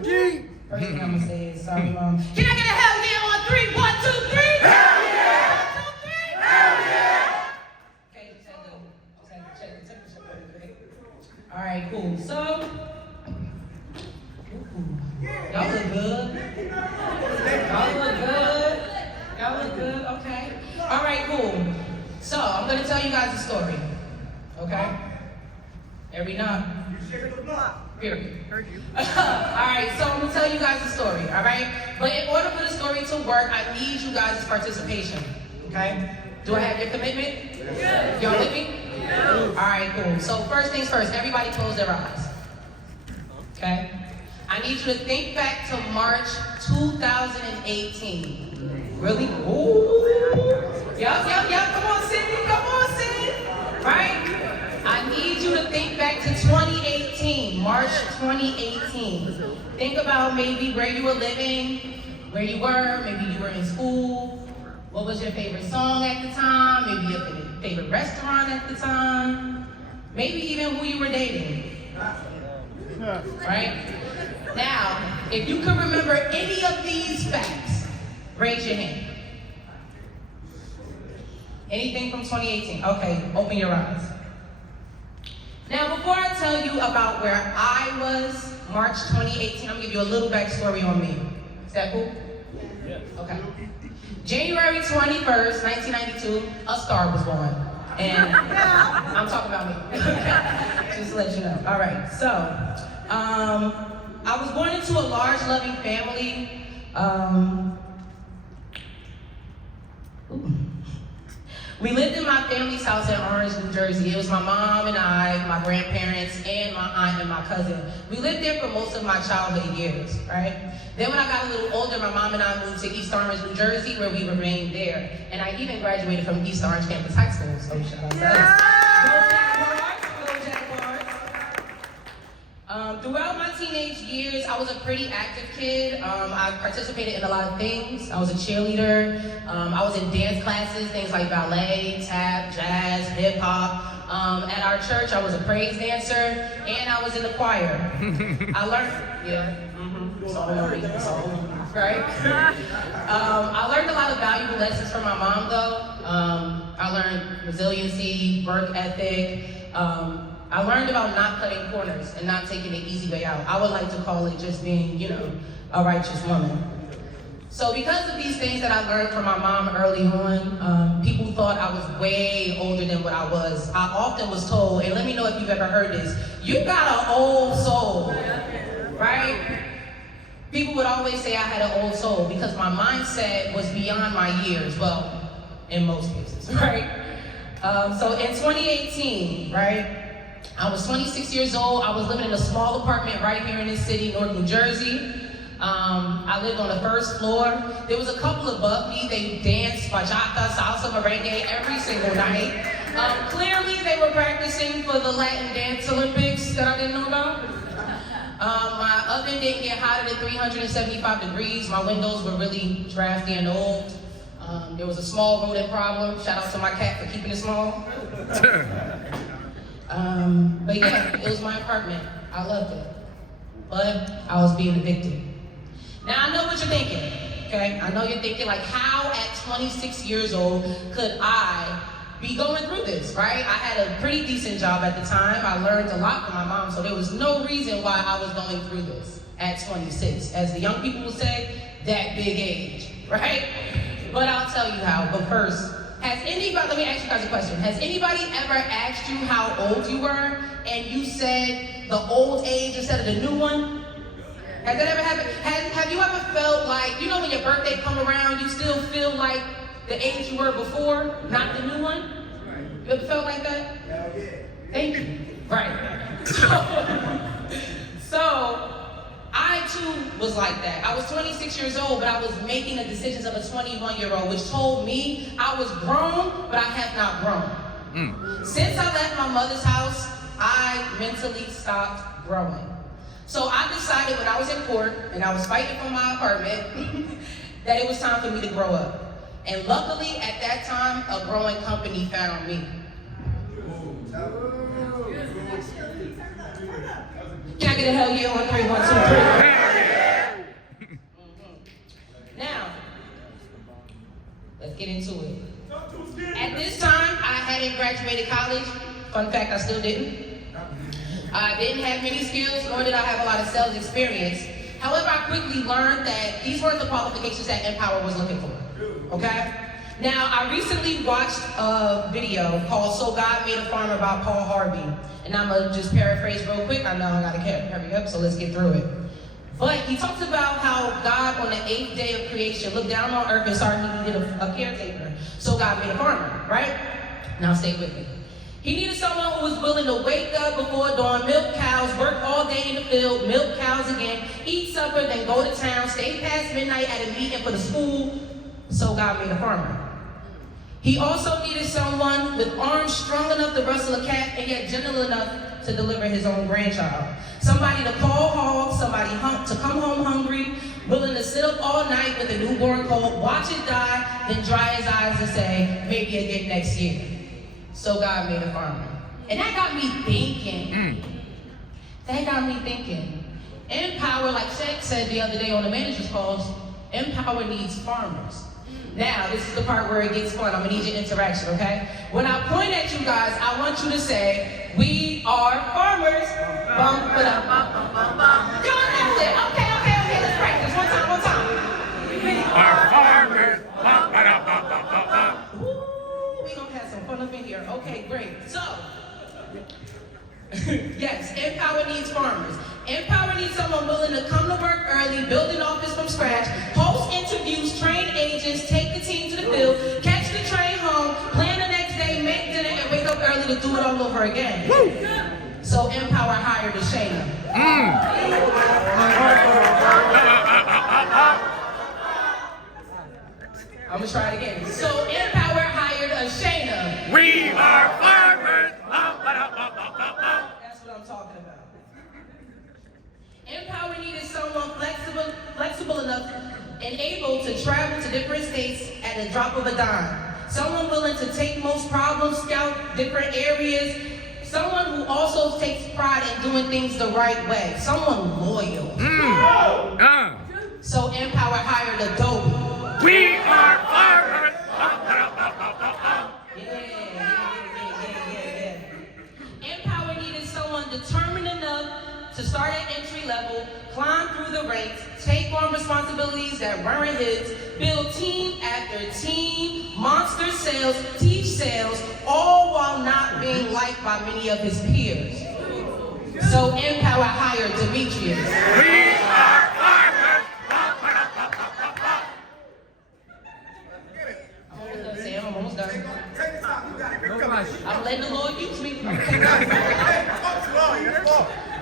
First thing I'm gonna say is sorry, Mom. Can I get a hell yeah on 3? 1, 2, 3. Hell yeah! 1, 2, 3. Hell yeah! Okay, just had to check the temperature really quick. All right, cool. So, y'all look good. Y'all look good. Okay. All right, cool. So I'm gonna tell you guys a story. Okay. Every night. Period. Heard you. All right, so I'm gonna tell you guys a story, all right? But in order for the story to work, I need you guys' participation, okay? Do I have your commitment? Yeah. Y'all with me? Yeah. All right, cool. So first things first, everybody close their eyes, okay? I need you to think back to March 2018. Really? Ooh. Yup. Come on, Sydney. Right? I need you to think back to 2018, March 2018. Think about maybe where you were living, where you were, maybe you were in school. What was your favorite song at the time? Maybe your favorite restaurant at the time. Maybe even who you were dating. Right? Now, if you can remember any of these facts, raise your hand. Anything from 2018? Okay, open your eyes. Now, before I tell you about where I was March 2018, I'm gonna give you a little backstory on me. Is that cool? Yes. Okay. January 21st, 1992, a star was born. And I'm talking about me. Just to let you know. All right, so, I was born into a large, loving family. We lived in my family's house in Orange, New Jersey. It was my mom and I, my grandparents, and my aunt and my cousin. We lived there for most of my childhood years, right? Then when I got a little older, my mom and I moved to East Orange, New Jersey, where we remained there. And I even graduated from East Orange Campus High School, so shout out to us. Throughout my teenage years, I was a pretty active kid. I participated in a lot of things. I was a cheerleader. I was in dance classes, things like ballet, tap, jazz, hip hop. At our church, I was a praise dancer, and I was in the choir. I learned, right? I learned a lot of valuable lessons from my mom, though. I learned resiliency, work ethic. I learned about not cutting corners and not taking the easy way out. I would like to call it just being, a righteous woman. So because of these things that I learned from my mom early on, people thought I was way older than what I was. I often was told, and let me know if you've ever heard this, you got an old soul, right? People would always say I had an old soul because my mindset was beyond my years, well, in most cases, right? So in 2018, right? I was 26 years old. I was living in a small apartment right here in this city, North New Jersey. I lived on the first floor. There was a couple above me. They danced bachata, salsa, merengue every single night. Clearly, they were practicing for the Latin Dance Olympics that I didn't know about. My oven didn't get hotter than 375 degrees. My windows were really drafty and old. There was a small rodent problem. Shout out to my cat for keeping it small. But yeah, it was my apartment. I loved it. But I was being evicted. Now I know what you're thinking, okay? I know you're thinking like, how at 26 years old could I be going through this, right? I had a pretty decent job at the time. I learned a lot from my mom, so there was no reason why I was going through this at 26. As the young people would say, that big age, right? But I'll tell you how. But first, let me ask you guys a question. Has anybody ever asked you how old you were and you said the old age instead of the new one? Has that ever happened? Have you ever felt like, when your birthday come around, you still feel like the age you were before, not the new one? You ever felt like that? Yeah. Thank you. Right. So I too was like that. I was 26 years old, but I was making the decisions of a 21-year-old, which told me I was grown, but I have not grown. Since I left my mother's house, I mentally stopped growing. So I decided when I was in court and I was fighting for my apartment that it was time for me to grow up. And luckily, at that time, a growing company found me. Can I get a hell yeah on 3, 1, 2, 3? Fun fact, I still didn't. I didn't have many skills, nor did I have a lot of sales experience. However, I quickly learned that these weren't the qualifications that Empower was looking for, okay? Now, I recently watched a video called So God Made a Farmer by Paul Harvey. And I'm gonna just paraphrase real quick. I know I gotta hurry up, so let's get through it. But he talks about how God, on the 8th day of creation, looked down on earth and saw he needed a caretaker. So God made a farmer, right? Now stay with me. He needed someone who was willing to wake up before dawn, milk cows, work all day in the field, milk cows again, eat supper, then go to town, stay past midnight at a meeting for the school. So God made a farmer. He also needed someone with arms strong enough to wrestle a cat and yet gentle enough to deliver his own grandchild. Somebody to call home, somebody to come home hungry, willing to sit up all night with a newborn cold, watch it die, then dry his eyes and say, maybe again next year. So God made a farmer. And that got me thinking. Empower, like Shaq said the other day on the manager's calls, Empower needs farmers. Now, this is the part where it gets fun. I'm gonna need your interaction, okay? When I point at you guys, I want you to say, we are farmers. Bum, ba-dum, bum, bum, bum, bum. Y'all know it. Okay, let's practice. One time. We are farmers. Bum, ba-dum, bum, bum, bum, bum. Ooh, we gonna have some fun up in here. Okay, great. So, yes, Empower needs farmers. Empower needs someone willing to come to work early, build an office from scratch, host interviews, train agents, take the team to the field, catch the train home, plan the next day, make dinner, and wake up early to do it all over again. Woo! So Empower hired Ashana. I'm gonna try it again. So Empower hired Ashana. We are farmers. That's what I'm talking about. Empower needed someone flexible enough and able to travel to different states at a drop of a dime. Someone willing to take most problems, scout different areas. Someone who also takes pride in doing things the right way. Someone loyal. So Empower hired Adobe. We are farmers. Yeah. Empower needed someone determined enough to start at entry level, climb through the ranks, take on responsibilities that weren't his, build team after team, monster sales, teach sales, all while not being liked by many of his peers. So Empower hired Demetrius. We are farmers. I'm almost done. I'm letting the Lord use me.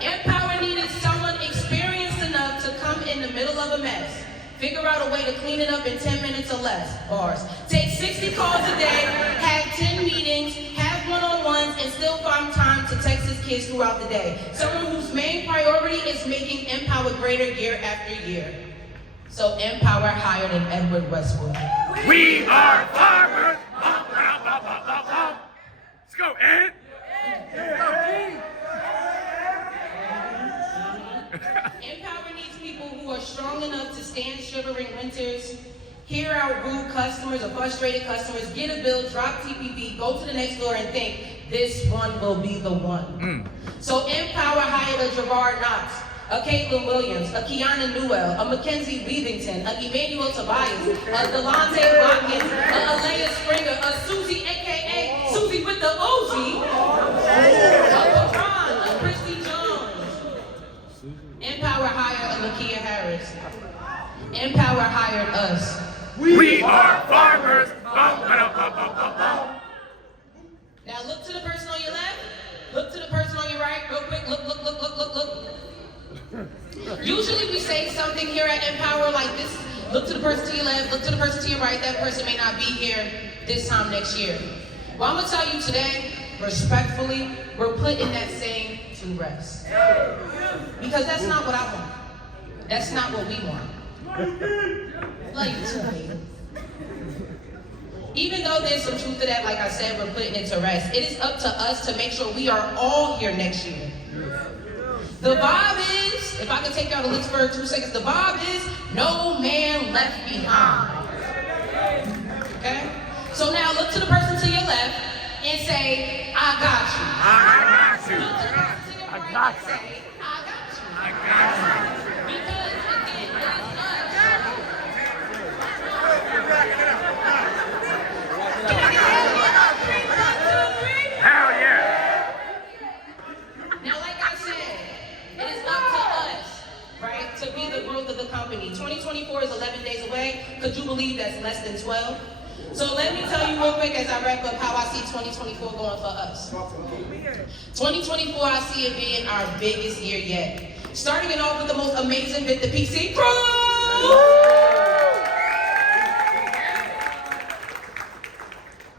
Empower needed someone experienced enough to come in the middle of a mess, figure out a way to clean it up in 10 minutes or less, bars. Take 60 calls a day, have 10 meetings, have one-on-ones, and still find time to text his kids throughout the day. Someone whose main priority is making Empower greater year after year. So Empower hired an Edward Westwood. We are farmers. Let's go, Ed. Empower needs people who are strong enough to stand shivering winters, hear out rude customers or frustrated customers, get a bill, drop TPV, go to the next door and think, this one will be the one. So Empower hired a Gerard Knox, a Caitlin Williams, a Kiana Newell, a Mackenzie Weavington, a Emmanuel Tobias, a Delonte Watkins, a Alea Springer, a Susie, aka Susie with the Uzi, a LeBron, a Christy Jones. Empower hired a Lakia Harris. Empower hired us. We are farmers. Now look to the person on your left, look to the person on your right, real quick, look. Usually we say something here at Empower like this, look to the person to your left, look to the person to your right, that person may not be here this time next year. Well, I'm gonna tell you today, respectfully, we're putting that saying to rest. Because that's not what I want. That's not what we want. Love you too, baby. Even though there's some truth to that, like I said, we're putting it to rest. It is up to us to make sure we are all here next year. The vibe is, if I could take y'all to Lynchburg 2 seconds, the vibe is no man left behind. Okay? So now look to the person to your left, and say, I got you. I got you. Look to the person to your right got and say, I got you. I got you. Because again, it is us. Hell yeah. Now, like I said, it is up to us, right, to be the growth of the company. 2024 is 11 days away. Could you believe that's less than 12? So let me tell you real quick as I wrap up how I see 2024 going for us. 2024, I see it being our biggest year yet. Starting it off with the most amazing bit, the PC Crew!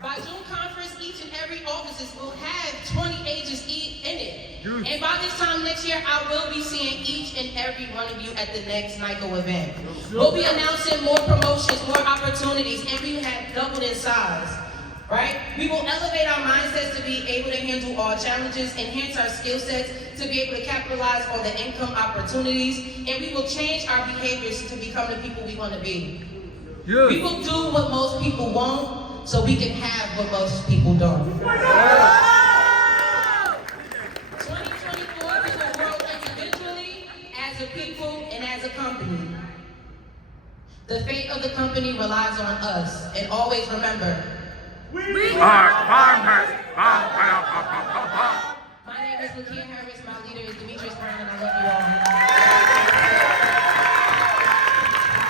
By June conference, each and every offices will have 20 agents in it. And by this time next year, I will be seeing each and every one of you at the next NYKO event. We'll be announcing more promotions, more opportunities, and we have doubled in size, right? We will elevate our mindsets to be able to handle all challenges, enhance our skill sets to be able to capitalize on the income opportunities, and we will change our behaviors to become the people we want to be. We will do what most people won't, so we can have what most people don't. 2024, we will grow individually, as a people, and as a company. The fate of the company relies on us, and always remember, We are farmers. my name is Lakia Harris, my leader is Demetrius, and I love you all.